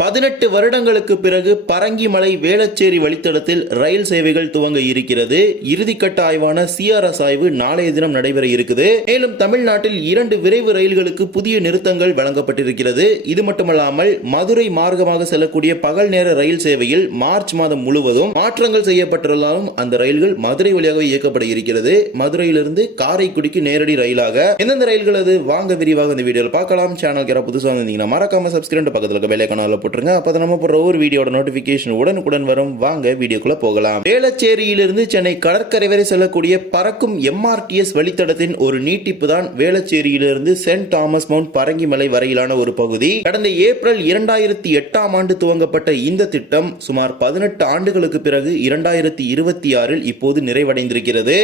18 வருடங்களுக்கு பிறகு பரங்கிமலை வேளச்சேரி வழித்தடத்தில் ரயில் சேவைகள் துவங்க இருக்கிறது. இறுதிக்கட்ட ஆய்வான சிஆர்எஸ் ஆய்வு நாளைய தினம் நடைபெற இருக்குது. மேலும் தமிழ்நாட்டில் 2 விரைவு ரயில்களுக்கு புதிய நிறுத்தங்கள் வழங்கப்பட்டிருக்கிறது. இது மட்டுமல்லாமல் மதுரை மார்க்கமாக செல்லக்கூடிய பகல் நேர ரயில் சேவையில் மார்ச் மாதம் முழுவதும் மாற்றங்கள் செய்யப்பட்டுள்ளாலும் அந்த ரயில்கள் மதுரை வழியாக இயக்கப்பட இருக்கிறது. மதுரையிலிருந்து காரைக்குடிக்கு நேரடி ரயிலாக எந்தெந்த ரயில்கள் அது வாங்க விரிவாக இந்த வீடியோவில் பார்க்கலாம். சேனல் புதுசாக வந்தீங்கன்னா மறக்காம சப்ஸ்கிரைப் பக்கத்தில் இருக்க பெல் ஐகானை போட்டுருங்க. அப்பதான் நம்ம போடுற ஒரு வீடியோட நோட்டிபிகேஷன் உடனுக்குடன் வரும். வாங்க வீடியோக்குள்ள போகலாம். வேளச்சேரியிலிருந்து சென்னை கடற்கரை வரை செல்லக்கூடிய பறக்கும் எம்ஆர்டிஎஸ் வழித்தடத்தின் ஒரு நீட்டிப்பு தான் வேளச்சேரியிலிருந்து சென்ட் தாமஸ் மவுண்ட் பரங்கிமலை வரையிலான ஒரு பகுதி. கடந்த ஏப்ரல் 2008ஆம் ஆண்டு துவங்கப்பட்ட இந்த திட்டம் சுமார் 18 ஆண்டுகளுக்கு பிறகு 2026இல் இப்போது நிறைவடைந்திருக்கிறது.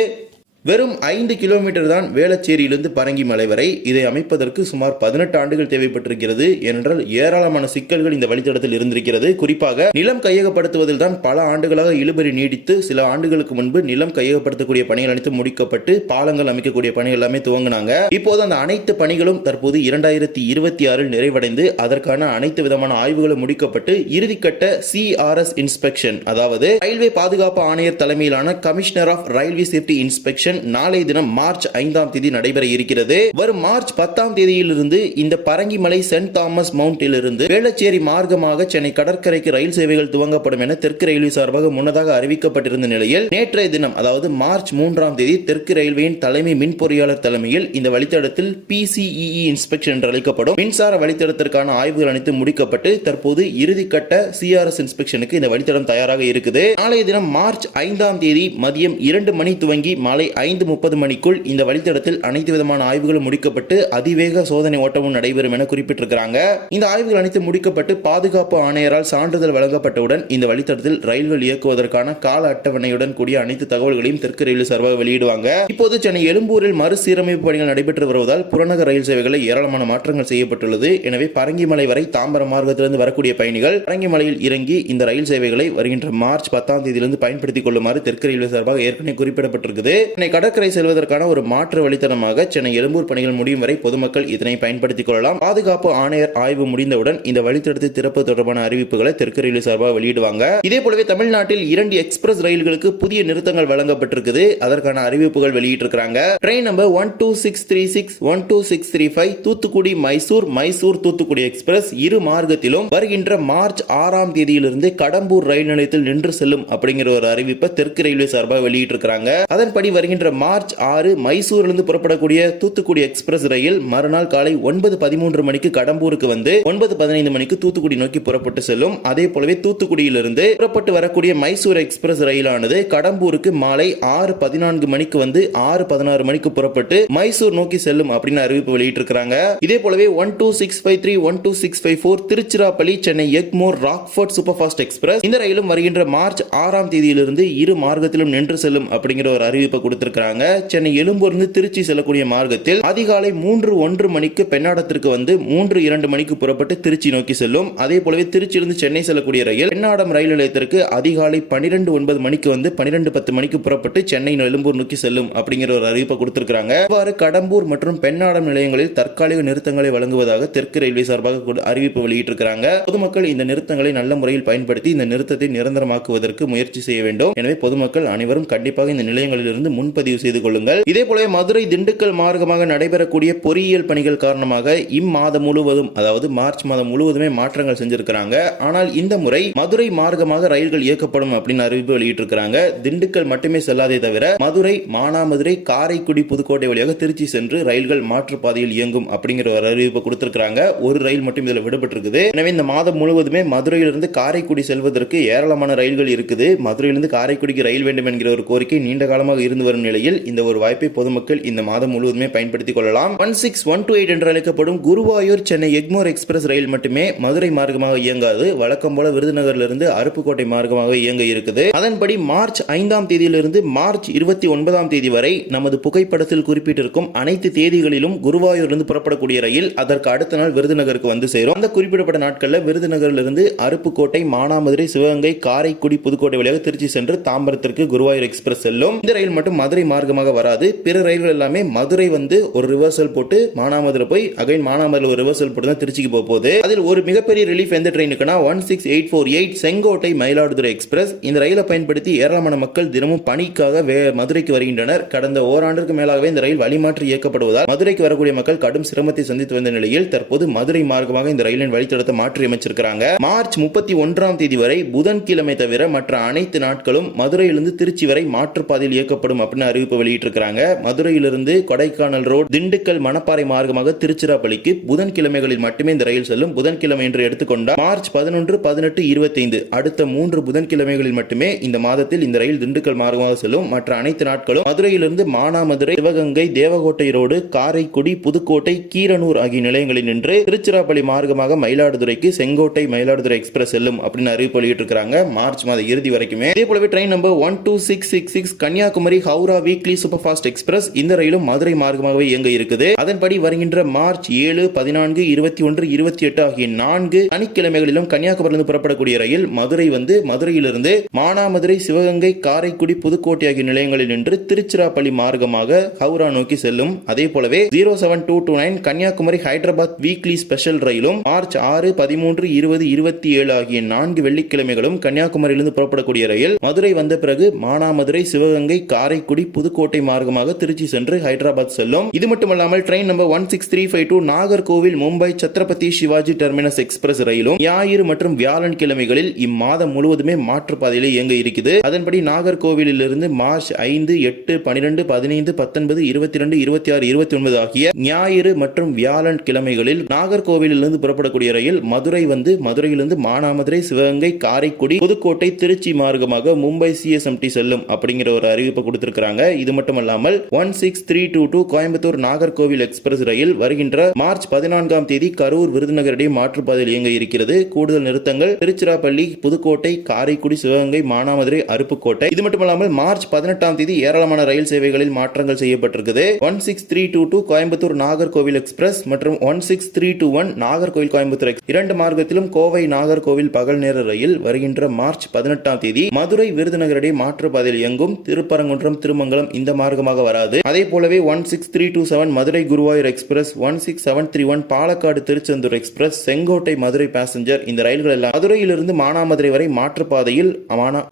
வெறும் 5 கிலோமீட்டர் தான் வேளச்சேரியிலிருந்து பரங்கிமலை வரை. இதை அமைப்பதற்கு சுமார் 18 ஆண்டுகள் தேவைப்பட்டிருக்கிறது. ஏனென்றால் ஏராளமான சிக்கல்கள் இந்த வழித்தடத்தில் இருந்திருக்கிறது. குறிப்பாக நிலம் கையகப்படுத்துவதில் தான் பல ஆண்டுகளாக இழுபறி நீடித்து சில ஆண்டுகளுக்கு முன்பு நிலம் கையகப்படுத்தக்கூடிய பணிகள் அனைத்து முடிக்கப்பட்டு பாலங்கள் அமைக்கக்கூடிய பணிகள் எல்லாமே துவங்கினாங்க. இப்போது அந்த அனைத்து பணிகளும் தற்போது 2026இல் நிறைவடைந்து அதற்கான அனைத்து விதமான ஆய்வுகளும் முடிக்கப்பட்டு இறுதிக்கட்ட சிஆர்எஸ் இன்ஸ்பெக்ஷன், அதாவது ரயில்வே பாதுகாப்பு ஆணையர் தலைமையிலான commissioner of railway safety inspection நாளைய தினம் மார்ச் 5ஆம் தேதி நடைபெற இருக்கிறது. வரும் மார்ச் 10ஆம் தேதியிலிருந்து இந்த பரங்கிமலை சென்ட் தாமஸ் மவுண்டிலிருந்து வேளச்சேரி மார்க்கமாக சென்னை கடற்கரைக்கு ரயில் சேவைகள் துவங்கப்படும் என தெற்கு ரயில்வே சார்பாக முன்னதாக அறிவிக்கப்பட்டிருந்த நிலையில் நேற்றைய தினம், அதாவது மார்ச் 3ஆம் தேதி தெற்கு ரயில்வேயின் தலைமை மின் பொறியாளர் தலைமையில் இந்த வழித்தடத்தில் PCEE இன்ஸ்பெக்ஷன் என்று அழைக்கப்படும் மின்சார வழித்தடத்திற்கான ஆய்வுகள் அனைத்து முடிக்கப்பட்டு தற்போது இறுதிக்கட்ட சிஆர்எஸ் இன்ஸ்பெக்ஷனுக்கு இந்த வழித்தடம் தயாராக இருக்குது. நாளைய தினம் மார்ச் 5ஆம் தேதி மதியம் 2 மணி துவங்கி மாலை 5:30 மணிக்குள் இந்த வழித்தடத்தில் அனைத்து விதமான ஆய்வுகளும் முடிக்கப்பட்டு அதிவேக சோதனை ஓட்டமும் நடைபெறும் என குறிப்பிட்டிருக்கிறாங்க. இந்த ஆய்வுகள் அனைத்து முடிக்கப்பட்டு பாதுகாப்பு ஆணையரால் சான்றிதழ் வழங்கப்பட்டவுடன் இந்த வழித்தடத்தில் ரயில்கள் இயக்குவதற்கான கால அட்டவணையுடன் கூடிய அனைத்து தகவல்களையும் தெற்கு ரயில்வே சார்பாக வெளியிடுவாங்க. இப்போது சென்னை எழும்பூரில் மறுசீரமைப்பு பணிகள் நடைபெற்று வருவதால் புறநகர் ரயில் சேவைகளில் ஏராளமான மாற்றங்கள் செய்யப்பட்டுள்ளது. எனவே பரங்கிமலை வரை தாம்பரம் மார்க்கத்திலிருந்து வரக்கூடிய பயணிகள் பரங்கிமலையில் இறங்கி இந்த ரயில் சேவைகளை வருகின்ற மார்ச் 10ஆம் தேதியிலிருந்து பயன்படுத்திக் கொள்ளுமாறு தெற்கு ரயில்வே சார்பாக ஏற்கனவே குறிப்பிடப்பட்டிருக்குது. கடற்கரை செல்வதற்கான ஒரு மாற்று வழித்தடமாக சென்னை எழும்பூர் பணிகள் முடியும் வரை பொதுமக்கள் இதனை பயன்படுத்திக் கொள்ளலாம். பாதுகாப்பு ஆணையர் ஆய்வு முடிந்தவுடன் இந்த வழித்தடத்தை திறப்பு தொடர்பான அறிவிப்புகளை தெற்கு ரயில்வே சார்பாக வெளியிடுவாங்க. இதே போலவே தமிழ்நாட்டில் 2 எக்ஸ்பிரஸ் ரயில்களுக்கு புதிய நிறுத்தங்கள் வழங்கப்பட்டிருக்குது. அதற்கான அறிவிப்புகள் வெளியிட்டிருக்கிறாங்க. Train number 12636, 12635 Thoothukudi Mysore, Mysore Thoothukudi express இரு மார்க்கத்திலும் வருகின்ற மார்ச் 6ஆம் தேதியிலிருந்து கடம்பூர் ரயில் நிலையத்தில் நின்று செல்லும் அப்படிங்கிற ஒரு அறிவிப்பை தெற்கு ரயில்வே சார்பாக வெளியிட்டிருக்கிறாங்க. அதன்படி வருகின்ற மார்ச் 6 மைசூரிலிருந்து புறப்படக்கூடிய தூத்துக்குடி எக்ஸ்பிரஸ் ரயில் மறுநாள் காலை 9:13 மணிக்கு கடம்பூருக்கு வந்து 9:15 மணிக்கு தூத்துக்குடி நோக்கி புறப்பட்டு செல்லும். அதே போலவே தூத்துக்குடியிலிருந்து புறப்பட்டு வரக்கூடிய மைசூர் எக்ஸ்பிரஸ் ரயிலானது கடம்பூருக்கு மாலை 6:14 மணிக்கு வந்து 6:16 மணிக்கு புறப்பட்டு மைசூர் நோக்கி செல்லும் அப்படின்னு அறிவிப்பு வெளியிட்டிருக்கிறாங்க. இதே போலவே 12653, 12654 Tiruchirappalli Chennai Egmore Rockford super fast express இந்த ரயிலும் வருகின்ற மார்ச் 6ஆம் தேதியிலிருந்து இரு மார்க்கத்திலும் நின்று செல்லும் அப்படிங்கிற ஒரு அறிவிப்பை கொடுத்திருக்கிறாங்க. சென்னை எழும்பூரிலிருந்து திருச்சி செல்லக்கூடிய மார்க்கத்தில் அதிகாலை 3:01 மணிக்கு பெண்ணாடத்திற்கு வந்து 3:02 மணிக்கு புறப்பட்டு திருச்சி நோக்கி செல்லும். அதே போலவே திருச்சியிலிருந்து சென்னை செல்லக்கூடிய ரயில் பெண்ணாடம் ரயில் நிலையத்திற்கு அதிகாலை 12:09 மணிக்கு வந்து 12:10 மணிக்கு புறப்பட்டு சென்னை எழும்பூர் நோக்கி செல்லும் அப்படிங்கிற ஒரு அறிவிப்பை கொடுத்திருக்கிறாங்க. இவ்வாறு கடம்பூர் மற்றும் பெண்ணாடம் நிலையங்களில் தற்காலிக நிறுத்தங்களை வழங்குவதாக தெற்கு ரயில்வே சார்பாக அறிவிப்பு வெளியிட்டிருக்கிறாங்க. பொதுமக்கள் இந்த நிறுத்தங்களை நல்ல முறையில் பயன்படுத்தி இந்த நிறுத்தத்தை நிரந்தரமாக்குவதற்கு முயற்சி செய்ய வேண்டும். எனவே பொதுமக்கள் அனைவரும் கண்டிப்பாக இந்த நிலையங்களில் இருந்து முன்பதிவு செய்து கொள்ளுங்கள். இதே போல மதுரை திண்டுக்கல் மார்க்கமாக நடைபெறக்கூடிய பொறியியல் பணிகள் காரணமாக இம்மாதம் முழுவதும், அதாவது மார்ச் மாதம் முழுவதுமே மாற்றங்கள் செஞ்சிருக்கிறாங்க. ஆனால் இந்த முறை மதுரை மார்க்கமாக ரயில்கள் இயக்கப்படும் அப்படின்னு அறிவிப்பு வெளியிட்டிருக்கிறாங்க. திண்டுக்கல் மட்டுமே செல்லாதே தவிர மதுரை, மானாமதுரை, காரைக்குடி, புதுக்கோட்டை வழியாக திருச்சி சென்று ரயில்கள் மாற்றுப்பாதையில் இயங்கும் அப்படிங்கிற ஒரு அறிவிப்பு கொடுத்திருக்கிறாங்க. ஒரு ரயில் மட்டும் இதில் விடுபட்டிருக்குது. எனவே இந்த மாதம் முழுவதுமே மதுரையிலிருந்து காரைக்குடி செல்வதற்கு ஏராளமான ரயில்கள் இருக்குது. மதுரையிலிருந்து காரைக்குடிக்கு ரயில் வேண்டும் என்கிற ஒரு கோரிக்கை நீண்ட காலமாக இருந்து வரும் நிலையில் இந்த ஒரு வாய்ப்பை பொதுமக்கள் இந்த மாதம் முழுவதுமே பயன்படுத்திக் கொள்ளலாம். 16128 என்று அழைக்கப்படும் குருவாயூர் சென்னை எக்மோர் எக்ஸ்பிரஸ் ரயில் மட்டுமே மதுரை மார்க்கமாக இயங்காது. வழக்கம் போல விருதுநகரிலிருந்து அருப்புக்கோட்டை மார்க்கமாக இயங்க இருக்குது. அதன்படி மார்ச் 5ஆம் தேதியிலிருந்து மார்ச் 29ஆம் தேதி வரை நமது புகைப்படத்தில் குறிப்பிட்டிருக்கும் அனைத்து தேதிகளிலும் குருவாயூரிலிருந்து புறப்படக்கூடிய ரயில் அதற்கு அடுத்த நாள் விருதுநகருக்கு வந்து சேரும். அந்த குறிப்பிடப்பட்ட நாட்களில் விருதுநகரிலிருந்து அருப்புக்கோட்டை, மானாமதுரை, சிவகங்கை, காரைக்குடி, புதுக்கோட்டை வழியாக திருச்சி சென்று தாம்பரத்திற்கு குருவாயூர் எக்ஸ்பிரஸ் செல்லும். இந்த ரயில் மட்டும் மதுரை மதுரை மார்க்கமாக வராது. பிற ரயில்கள் எல்லாமே மதுரை வந்து ஒரு ரிவர்சல் போட்டு மானாமதுரை போய் அகைன் மானாமதுரை ஒரு ரிவர்சல் போட்டு தான் திருச்சிக்கு போகுது. அதில் ஒரு மிகப்பெரிய ரிலீஃப் எந்த ட்ரெயினுக்குனா 16848 செங்கோட்டை மயிலாடுதுறை எக்ஸ்பிரஸ். இந்த ரயிலை பயன்படுத்தி ஏராளமான மக்கள் தினமும் பணிக்காக மதுரைக்கு வருகின்றனர். கடந்த ஓராண்டிற்கு மேலாகவே இந்த ரயில் வழிமாற்றி இயக்கப்படுவதால் மதுரைக்கு வரக்கூடிய மக்கள் கடும் சிரமத்தை சந்தித்து வந்த நிலையில் தற்போது மதுரை மார்க்கமாக இந்த ரயிலின் வழித்தடத்தை மாற்றி அமைச்சிருக்காங்க. மார்ச் 31ஆம் தேதி வரை புதன்கிழமை தவிர மற்ற அனைத்து நாட்களும் மதுரையிலிருந்து திருச்சி வரை மாற்றுப்பாதையில் இயக்கப்படும் அப்படின்னு அறிவிப்பு வெளியிட்டிருக்காங்க. மதுரையிலிருந்து கொடைக்கானல் ரோடு, திண்டுக்கல், மணப்பாறை மார்க்கமாக திருச்சிராப்பள்ளிக்கு புதன்கிழமைகளில் மட்டுமே இந்த ரயில் செல்லும். புதன்கிழமை என்று எடுத்துக்கொண்டால் மார்ச் 11, 18, 25 அடுத்த 3 புதன்கிழமைகளில் மட்டுமே இந்த மாதத்தில் இந்த ரயில் திண்டுக்கல் மார்க்கமாக செல்லும். மற்ற அனைத்து நாட்களும் மதுரையிலிருந்து மானாமதுரை, சிவகங்கை, தேவகோட்டை ரோடு, காரைக்குடி, புதுக்கோட்டை, கீரனூர் ஆகிய நிலையங்களில் நின்று திருச்சிராப்பள்ளி மார்க்கமாக மயிலாடுதுறைக்கு செங்கோட்டை மயிலாடுதுறை எக்ஸ்பிரஸ் செல்லும் அப்படின்னு அறிவிப்பு வெளியிட்டிருக்காங்க. மார்ச் மாத இறுதி வரைக்குமே. இதே போலவே train number 12666 Kanyakumari Howrah weekly super fast express. இந்த ரயிலும் மதுரை மார்க்கமாகவே இயங்க இருக்குது. அதன்படி வருகின்ற மார்ச் 7, 14, 21, 28 ஆகிய 4 சனிக்கிழமைகளிலும் கன்னியாகுமரியிலிருந்து புறப்படக்கூடிய ரயில் மதுரை வந்து மதுரையிலிருந்து மானாமதுரை, சிவகங்கை, காரைக்குடி, புதுக்கோட்டை ஆகிய நிலையங்களில் நின்று திருச்சிராப்பள்ளி மார்க்கமாக ஹவுரா நோக்கி செல்லும். அதே போலவே 07229 கன்னியாகுமரி ஹைதராபாத் வீக்லி ஸ்பெஷல் ரயிலும் மார்ச் 6, 13, 20, 27 ஆகிய 4 வெள்ளிக்கிழமைகளும் கன்னியாகுமரியிலிருந்து புறப்படக்கூடிய ரயில் மதுரை வந்த பிறகு மானாமதுரை, சிவகங்கை, காரைக்குடி, புதுக்கோட்டை மார்க்கமாக திருச்சி சென்று ஹைதராபாத் செல்லும். இது மட்டுமல்லாமல் train number 16352 Nagercoil Mumbai Chhatrapati Shivaji terminus express ரயிலும் ஞாயிறு மற்றும் வியாழன் கிழமைகளில் இம்மாதம் முழுவதுமே மாற்றுப்பாதையிலே இயங்க இருக்குது. அதன்படி நாகர்கோவிலிருந்து மார்ச் 5, 8, 12, 15, 19, 22, 26, 29 ஆகிய ஞாயிறு மற்றும் வியாழன் கிழமைகளில் நாகர்கோவிலிருந்து புறப்படக்கூடிய ரயில் மதுரை வந்து மதுரையிலிருந்து மானாமதுரை, சிவகங்கை, காரைக்குடி, புதுக்கோட்டை, திருச்சி மார்க்கமாக மும்பை CSMT செல்லும் அப்படிங்கிற ஒரு அறிவிப்பு கொடுத்திருக்காங்க. இது மட்டுமல்லாமல் 16322 கோயம்புத்தூர் நாகர்கோவில் எக்ஸ்பிரஸ் ரயில் வருகின்ற மார்ச் 14ஆம் தேதி கரூர், விருதுநகர் இடையே மாற்றுப்பாதையில் இயங்க இருக்கிறது. கூடுதல் நிறுத்தங்கள் திருச்சிராப்பள்ளி, புதுக்கோட்டை, காரைக்குடி, சிவகங்கை, மானாமதுரை, அருப்புக்கோட்டை. இது மட்டுமல்லாமல் மார்ச் 18ஆம் தேதி ஏராளமான ரயில் சேவைகளில் மாற்றங்கள் செய்யப்பட்டிருக்குது. 16322 கோயம்புத்தூர் நாகர்கோவில் எக்ஸ்பிரஸ் மற்றும் 16321 நாகர்கோவில் கோயம்புத்தூர் இரண்டு மார்க்கத்திலும் கோவை நாகர்கோவில் பகல் நேர ரயில் வருகின்ற மார்ச் 18ஆம் தேதி மதுரை, விருதுநகர் இடையே மாற்றுப்பாதையில் இயங்கும். திருப்பரங்குன்றம், திருமங்கலம் இந்த மார்க்கமாக வராது. அதே போலவே 16327 Madurai Guruvayur express, 16731 Palakkad Tiruchendur express, Sengottai Madurai passenger இந்த ரயில்கள் எல்லாம் மதுரையிலிருந்து மானாமதுரை வரை மாற்றுப்பாதையில்,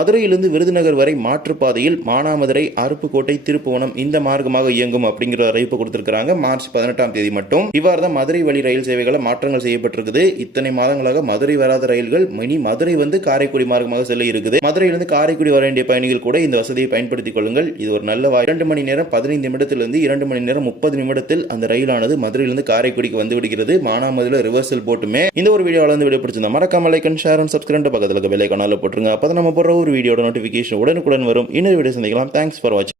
மதுரையிலிருந்து விருதுநகர் வரை மாற்றுப்பாதையில், மானாமதுரை, அருப்புக்கோட்டை, திருப்புவனம் இந்த மார்க்கமாக இயங்கும் அப்படிங்கிற அறிவிப்பு கொடுத்திருக்காங்க. மார்ச் 18ஆம் தேதி மட்டும் இவ்வாறு தான் மதுரை வழி ரயில் சேவைகளை மாற்றங்கள் செய்யப்பட்டிருக்குது. இத்தனை மாதங்களாக மதுரை வராத ரயில்கள் இனி மதுரை வந்து காரைக்குடி மார்க்கமாக செல்ல இருக்குது. மதுரையிலிருந்து காரைக்குடி வர வேண்டிய பயணிகள் கூட இந்த வசதியை பயன்படுத்திக் கொள்ளுங்கள். இது ஒரு நல்ல 2 மணி நேரம் 15 நிமிடத்திலிருந்து 2 மணி நேரம் 30 நிமிடத்தில் அந்த ரயிலானது மதுரையிலிருந்து காரைக்குடிக்கு வந்து விடுகிறது. மானாமதுரை ரிவர்சல் போட்டுமே. இந்த ஒரு வீடியோல வந்து வீடியோ பிடிச்சிருந்தா மறக்காம like and share and subscribe பக்கத்துல பெல் ஐகானை போட்டுருங்க. அப்பதான் நம்ம போடுற ஒரு வீடியோட நோட்டிபிகேஷன் உடனுக்குடன் வரும். இன்னொரு வீடியோ சந்திக்கலாம். தேங்க்ஸ் ஃபார் வாட்சிங்.